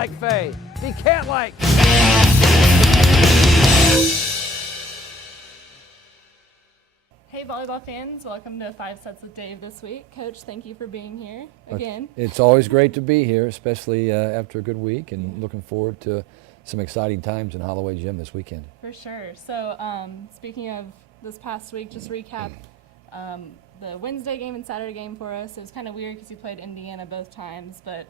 like, Faye. Be cat-like. Hey volleyball fans, welcome to 5 Sets with Dave this week. Coach, thank you for being here again. It's always great to be here, especially after a good week, and looking forward to some exciting times in Holloway Gym this weekend. For sure. So speaking of this past week, just recap the Wednesday game and Saturday game for us. It was kind of weird because you played Indiana both times, but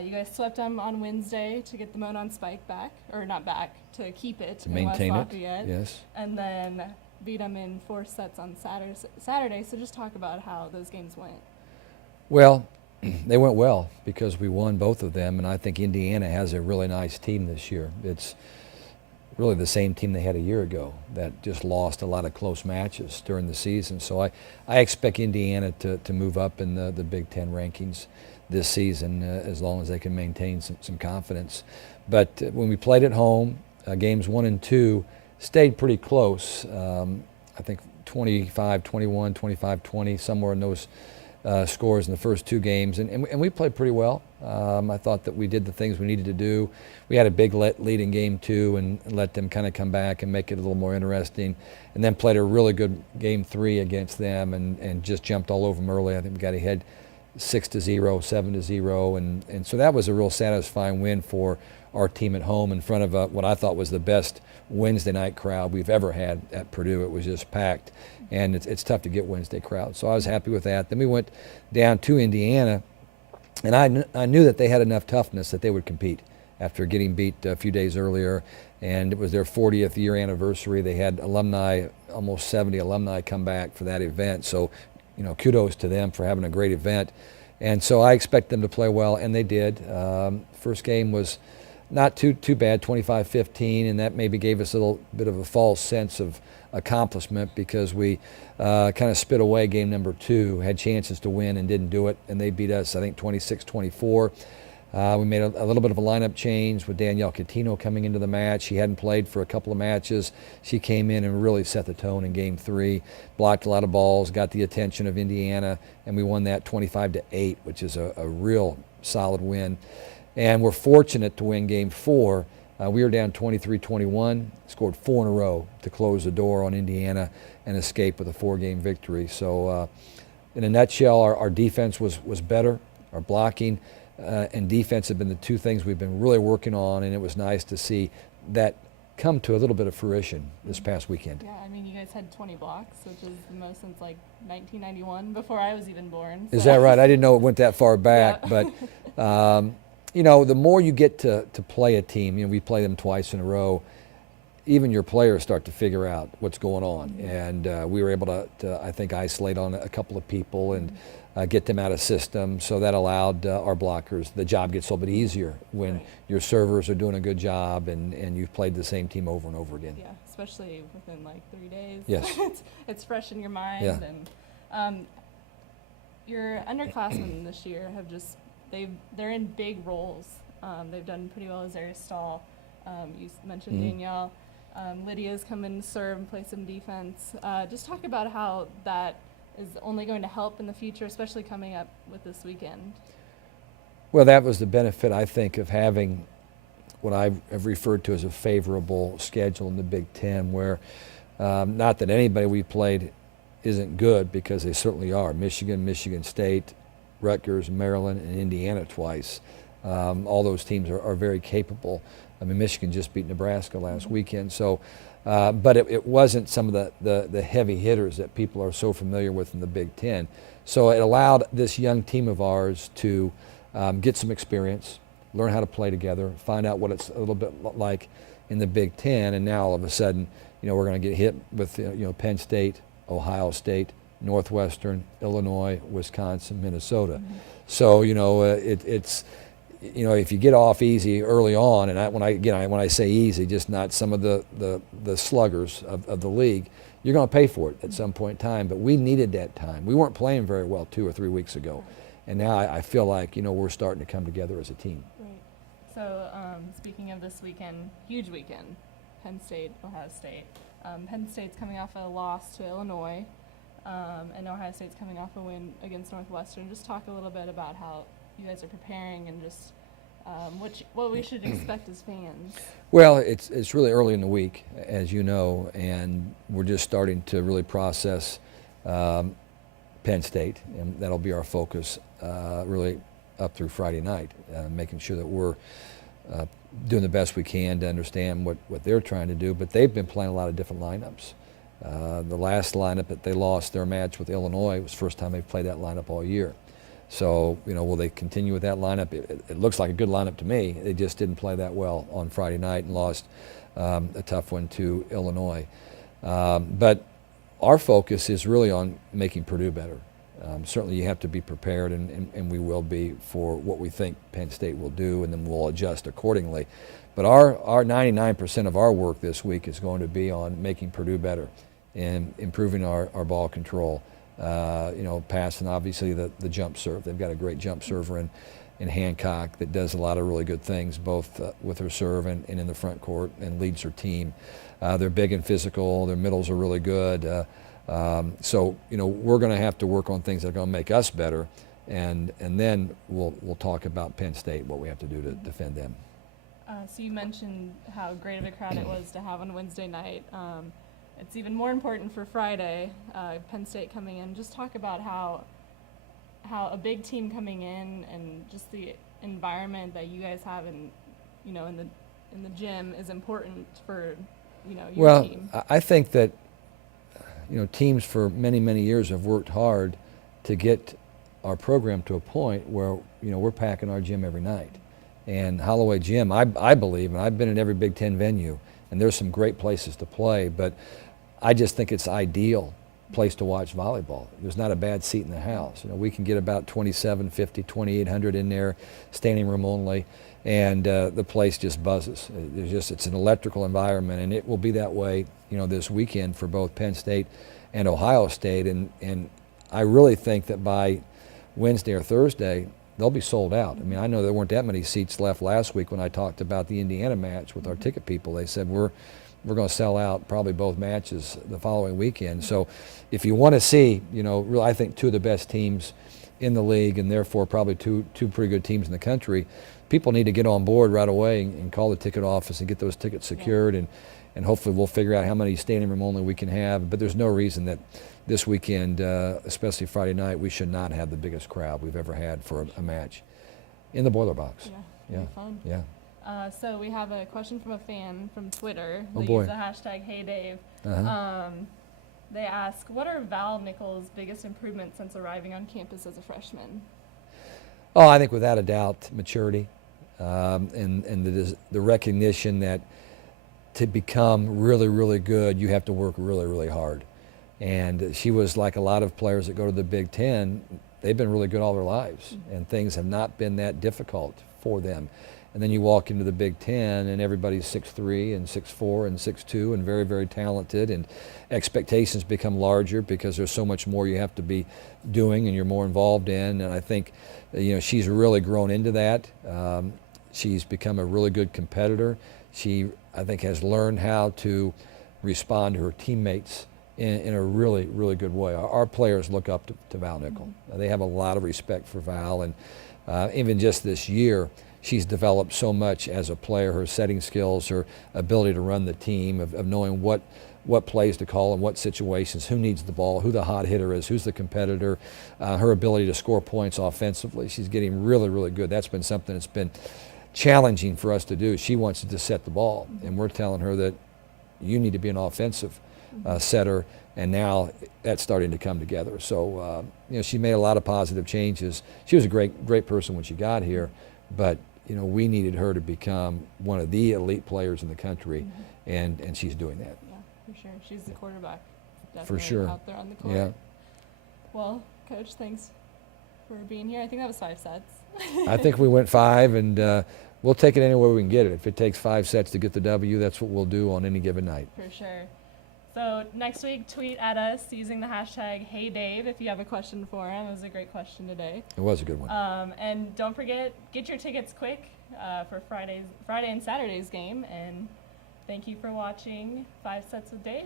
you guys swept them on Wednesday to get the Monon spike back, or not back, to keep it. To maintain it, yes. And then beat them in 4 sets on Saturday. So just talk about how those games went. Well, they went well because we won both of them, and I think Indiana has a really nice team this year. It's really the same team they had a year ago that just lost a lot of close matches during the season. So I expect Indiana to move up in the Big Ten rankings this season as long as they can maintain some confidence. But when we played at home, games 1 and 2 stayed pretty close. I think 25-21, 25-20, somewhere in those scores in the first 2 games, and we played pretty well. I thought that we did the things we needed to do. We had a big lead in game 2 and let them kind of come back and make it a little more interesting, and then played a really good game 3 against them and just jumped all over them early. I think we got ahead 6-0, 7-0, and so that was a real satisfying win for our team at home in front of what I thought was the best Wednesday night crowd we've ever had at Purdue. It was just packed, and it's tough to get Wednesday crowds. So I was happy with that. Then we went down to Indiana, and I knew that they had enough toughness that they would compete after getting beat a few days earlier, and it was their 40th year anniversary. They had alumni, almost 70 alumni come back for that event. So, you know, kudos to them for having a great event. And so I expect them to play well, and they did. First game was not too bad, 25-15, and that maybe gave us a little bit of a false sense of accomplishment because we kind of spit away game number 2, had chances to win and didn't do it, and they beat us, I think, 26-24. We made a little bit of a lineup change with Danielle Catino coming into the match. She hadn't played for a couple of matches. She came in and really set the tone in game 3, blocked a lot of balls, got the attention of Indiana, and we won that 25-8, which is a real solid win. And we're fortunate to win game 4. We were down 23-21, scored 4 in a row to close the door on Indiana and escape with a 4-game victory. So in a nutshell, our defense was better. Our blocking and defense have been the 2 things we've been really working on, and it was nice to see that come to a little bit of fruition this past weekend. Yeah, I mean, you guys had 20 blocks, which is the most since like 1991, before I was even born. So. Is that right? I didn't know it went that far back, yeah. But you know, the more you get to play a team, you know, we play them twice in a row, even your players start to figure out what's going on. And we were able to, I think, isolate on a couple of people and get them out of system. So that allowed our blockers, the job gets a little bit easier when your servers are doing a good job and you've played the same team over and over again. Yeah, especially within like 3 days. Yes. it's fresh in your mind. Yeah. And your underclassmen this year have just, they're in big roles. They've done pretty well as Aristotle. You mentioned Danielle. Lydia's come in to serve and play some defense. Just talk about how that is only going to help in the future, especially coming up with this weekend. Well, that was the benefit, I think, of having what I have referred to as a favorable schedule in the Big Ten, where not that anybody we played isn't good, because they certainly are. Michigan, Michigan State, Rutgers, Maryland, and Indiana twice. All those teams are very capable. I mean, Michigan just beat Nebraska last weekend. So, but it wasn't some of the heavy hitters that people are so familiar with in the Big Ten. So it allowed this young team of ours to get some experience, learn how to play together, find out what it's a little bit like in the Big Ten. And now all of a sudden, you know, we're going to get hit with Penn State, Ohio State, Northwestern, Illinois, Wisconsin, Minnesota. So, you know, it's, you know, if you get off easy early on, and when I say easy, just not some of the sluggers of the league, you're going to pay for it at some point in time. But we needed that time. We weren't playing very well 2 or 3 weeks ago, and now I feel like, you know, we're starting to come together as a team. Right. So speaking of this weekend, huge weekend, Penn State, Ohio State. Penn State's coming off a loss to Illinois. And Ohio State's coming off a win against Northwestern. Just talk a little bit about how you guys are preparing and just what we should expect as fans. Well, it's really early in the week, as you know, and we're just starting to really process Penn State, and that'll be our focus really up through Friday night, making sure that we're doing the best we can to understand what they're trying to do. But they've been playing a lot of different lineups. The last lineup that they lost their match with Illinois was the first time they've played that lineup all year. So, will they continue with that lineup? It looks like a good lineup to me. They just didn't play that well on Friday night and lost a tough one to Illinois. But our focus is really on making Purdue better. Certainly you have to be prepared, and we will be, for what we think Penn State will do, and then we'll adjust accordingly. But our 99% of our work this week is going to be on making Purdue better and improving our ball control. Passing obviously the jump serve. They've got a great jump server in Hancock that does a lot of really good things, both with her serve and in the front court, and leads her team. They're big and physical. Their middles are really good. So we're going to have to work on things that are going to make us better, and then we'll talk about Penn State, what we have to do to defend them. So you mentioned how great of a crowd it was to have on Wednesday night. It's even more important for Friday, Penn State coming in. Just talk about how a big team coming in and just the environment that you guys have in the gym is important for your team. Well, I think that teams for many, many years have worked hard to get our program to a point where we're packing our gym every night. And Holloway Gym, I believe, and I've been in every Big Ten venue, and there's some great places to play, but I just think it's ideal place to watch volleyball. There's not a bad seat in the house. We can get about 2,750, 2,800 in there, standing room only, and the place just buzzes. It's an electrical environment, and it will be that way, this weekend for both Penn State and Ohio State. And I really think that by Wednesday or Thursday, they'll be sold out. I mean, I know there weren't that many seats left last week when I talked about the Indiana match with our ticket people. They said we're going to sell out probably both matches the following weekend. So if you want to see, really, I think two of the best teams in the league, and therefore probably two pretty good teams in the country, people need to get on board right away and call the ticket office and get those tickets secured, and hopefully we'll figure out how many standing room only we can have. But there's no reason that this weekend, especially Friday night, we should not have the biggest crowd we've ever had for a match in the Boiler Box. Yeah, it'll be fun. Yeah. So we have a question from a fan from Twitter. Oh, They boy. use the hashtag #HeyDave. They ask, what are Val Nichols' biggest improvements since arriving on campus as a freshman? Oh, I think without a doubt, maturity, and the recognition that to become really, really good, you have to work really, really hard. And she was like a lot of players that go to the Big Ten. They've been really good all their lives, and things have not been that difficult for them. And then you walk into the Big Ten, and everybody's 6'3" and 6'4" and 6'2", and very, very talented, and expectations become larger because there's so much more you have to be doing and you're more involved in. And I think, she's really grown into that. She's become a really good competitor. She, I think, has learned how to respond to her teammates in a really, really good way. Our players look up to Val Nichols. They have a lot of respect for Val, and even just this year, she's developed so much as a player. Her setting skills, her ability to run the team, of knowing what plays to call in what situations, who needs the ball, who the hot hitter is, who's the competitor, her ability to score points offensively. She's getting really, really good. That's been something that's been challenging for us to do. She wants to set the ball, and we're telling her that you need to be an offensive setter, and now that's starting to come together. So, she made a lot of positive changes. She was a great person when she got here, but we needed her to become one of the elite players in the country, and she's doing that. Yeah, for sure. She's the quarterback. For Definitely sure. out there on the court. Yeah. Well, Coach, thanks for being here. I think that was 5 sets. I think we went 5, and we'll take it anywhere we can get it. If it takes 5 sets to get the W, that's what we'll do on any given night. For sure. So next week, tweet at us using the hashtag #HeyDave if you have a question for him. It was a great question today. It was a good one. And don't forget, get your tickets quick for Friday and Saturday's game. And thank you for watching 5 Sets with Dave.